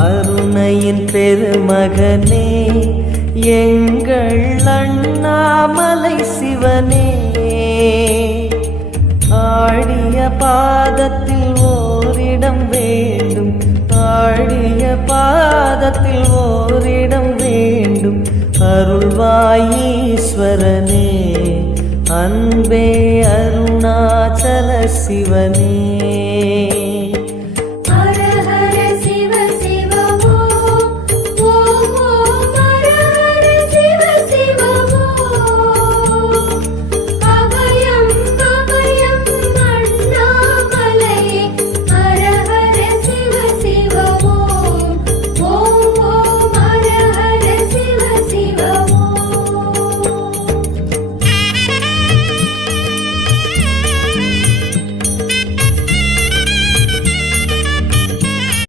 அருணையின் பெருமகனே எங்கள் அண்ணாமலை சிவனே, ஆடிய பாதத்தில் ஓரிடம் வேண்டும், ஆடிய பாதத்தில் ஓரிடம் வேண்டும். அருள்வாயீஸ்வரனே, அன்பே அருணாச்சல சிவனே.